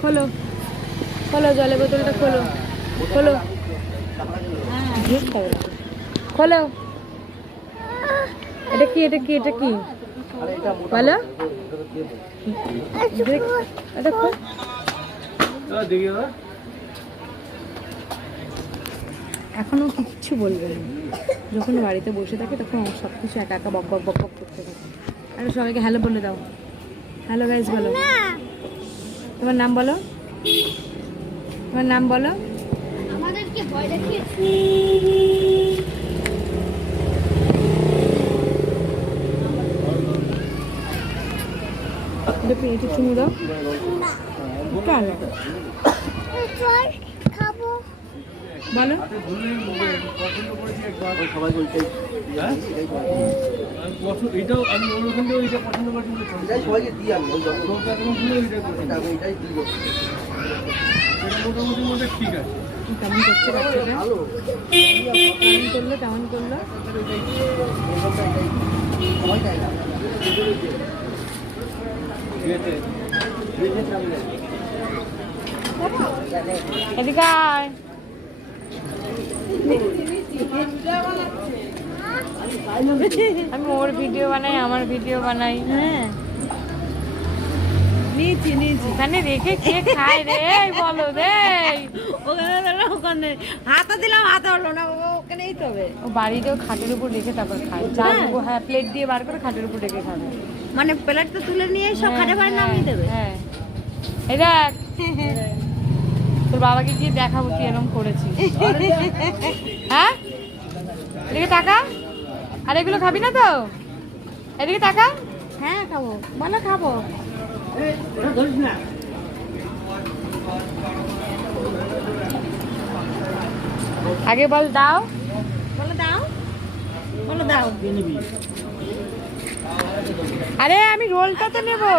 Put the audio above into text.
খোলো খোলো, জলের বোতলটা খোলো খোলো খোলো। এটা কি এটা কি এটা কি বলো? এটা খোল। এখনো কিচ্ছু বলবে না, যখন বাড়িতে বসে থাকে তখন সব কিছু একা একা বক বক বক বক করতে থাকে। আর সবাইকে হ্যালো বলে দাও, হ্যালো গাইজ বলো। তোমার নাম বলো, তোমার নাম বলো। আমাদেরকে ভয় দেখিয়েছে। এটা চুমু দাও। কেন খাবো বলো? এটাও আমি ওরকম এটা পছন্দ করছি, সবাইকে দিই আমি মোটামুটি মধ্যে ঠিক আছে। কেমন করছে বাচ্চাটা? কেমন করলো কেমন করলো? এদিকে আয়। আমি ওর ভিডিও বানাই, আমার ভিডিও বানাই। হ্যাঁ নিয়েছি নিয়েছি। ওখানে রেখে কে খায় রে বলো রে? ওখানে হাতা দিলাম, হাতা হলো না, ওখানেই তবে ও বাড়িতেও খাটের উপর রেখে তারপর খায়। হ্যাঁ প্লেট দিয়ে বার করে খাটের উপর রেখে খাবে। মানে প্লেট তো তুলে নিয়ে সব খাটে বাড়ি নামিয়ে দেবে। হ্যাঁ এই দেখ, তোর বাবাকে গিয়ে দেখাবো তুই এরকম করেছিস। হ্যাঁ এদিকে টাকা। আর এগুলো খাবি না তো? এদিকে টাকা। হ্যাঁ খাবো, বলো খাবো। আগে বল দাও, বলো দাও, বলো দাও। আরে আমি রোলটা তো নেবো।